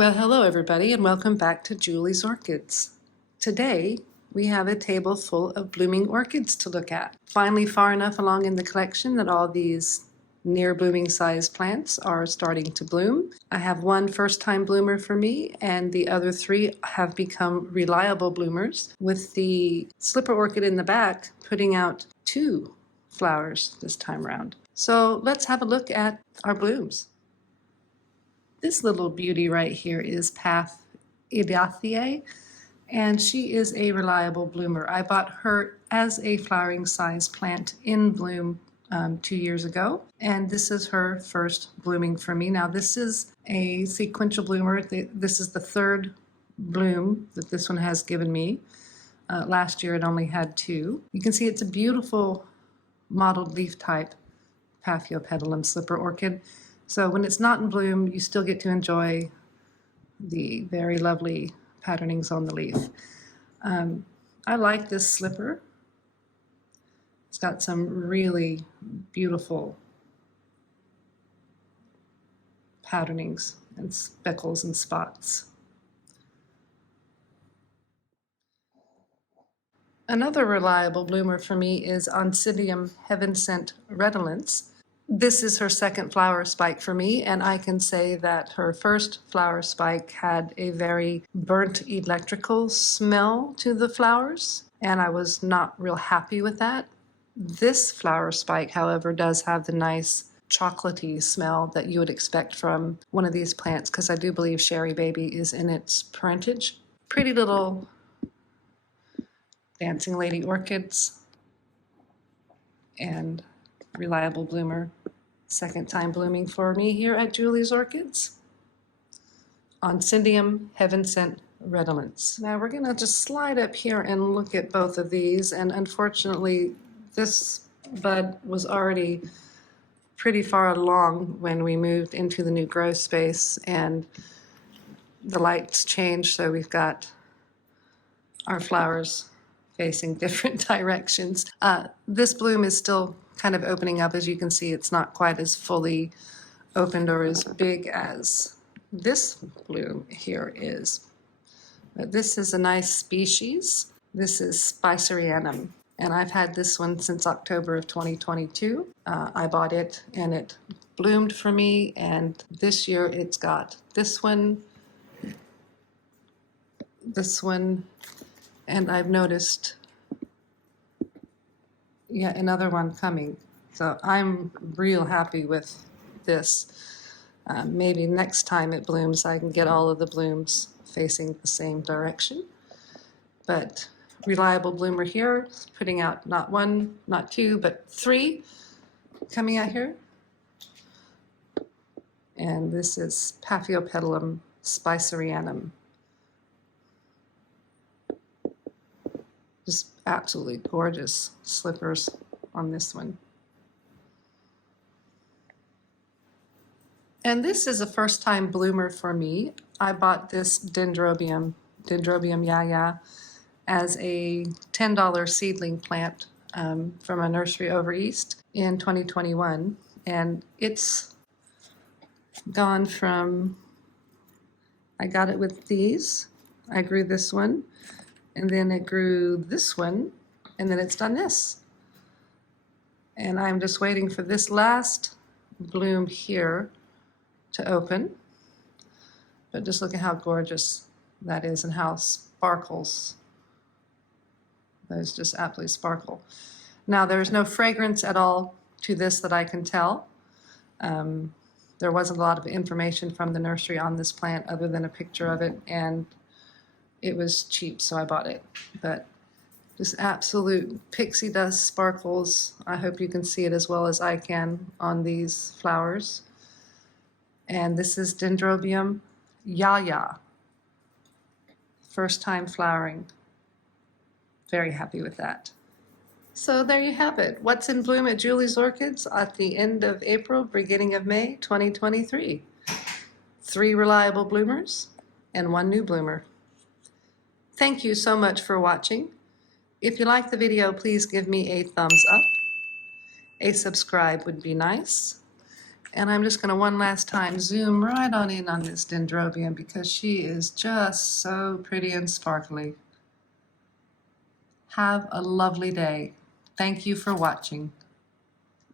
Well, hello everybody, and welcome back to Julie's Orchids. Today, we have a table full of blooming orchids to look at. Finally far enough along in the collection that all these near blooming sized plants are starting to bloom. I have one first-time bloomer for me, and the other three have become reliable bloomers, with the slipper orchid in the back putting out 2 flowers this time around. So let's have a look at our blooms. This little beauty right here is Pathibathia, and she is a reliable bloomer. I bought her as a flowering size plant in bloom 2 years ago, and this is her first blooming for me. Now this is a sequential bloomer. This is the 3rd bloom that this one has given me. Last year it only had 2. You can see it's a beautiful mottled leaf type Pathibathia slipper orchid. So when it's not in bloom, you still get to enjoy the very lovely patternings on the leaf. I like this slipper. It's got some really beautiful patternings and speckles and spots. Another reliable bloomer for me is Oncidium heaven-sent redolence. This is her 2nd flower spike for me, and I can say that her first flower spike had a very burnt electrical smell to the flowers, and I was not real happy with that. This flower spike, however, does have the nice chocolatey smell that you would expect from one of these plants, because I do believe Sherry Baby is in its parentage. Pretty little dancing lady orchids and reliable bloomer. 2nd time blooming for me here at Julie's Orchids. Oncidium heaven-sent redolence. Now we're going to just slide up here and look at both of these, and unfortunately this bud was already pretty far along when we moved into the new grow space, and the lights changed, so we've got our flowers facing different directions. This bloom is still kind of opening up. As you can see, it's not quite as fully opened or as big as this bloom here is. But this is a nice species. This is Spicerianum, and I've had this one since October of 2022. I bought it and it bloomed for me, and this year it's got this one, and I've noticed yet another one coming. So I'm real happy with this. Maybe next time it blooms I can get all of the blooms facing the same direction. But reliable bloomer here, putting out not 1, not 2, but 3 coming out here. And this is Pathibathia Spicerianum. Just absolutely gorgeous slippers on this one. And this is a first-time bloomer for me. I bought this Dendrobium Yaya as a $10 seedling plant from a nursery over east in 2021, and it's gone from, I got it with these, I grew this one, and then it grew this one, and then it's done this. And I'm just waiting for this last bloom here to open. But just look at how gorgeous that is and how sparkles. Those just absolutely sparkle. Now there's no fragrance at all to this that I can tell. There wasn't a lot of information from the nursery on this plant other than a picture of it, and it was cheap, so I bought it. But just absolute pixie dust sparkles. I hope you can see it as well as I can on these flowers. And this is Dendrobium Yaya. First time flowering. Very happy with that. So there you have it. What's in bloom at Julie's Orchids at the end of April, beginning of May 2023. 3 reliable bloomers and 1 new bloomer. Thank you so much for watching. If you like the video, please give me a thumbs up. A subscribe would be nice. And I'm just going to one last time zoom right on in on this Dendrobium because she is just so pretty and sparkly. Have a lovely day. Thank you for watching.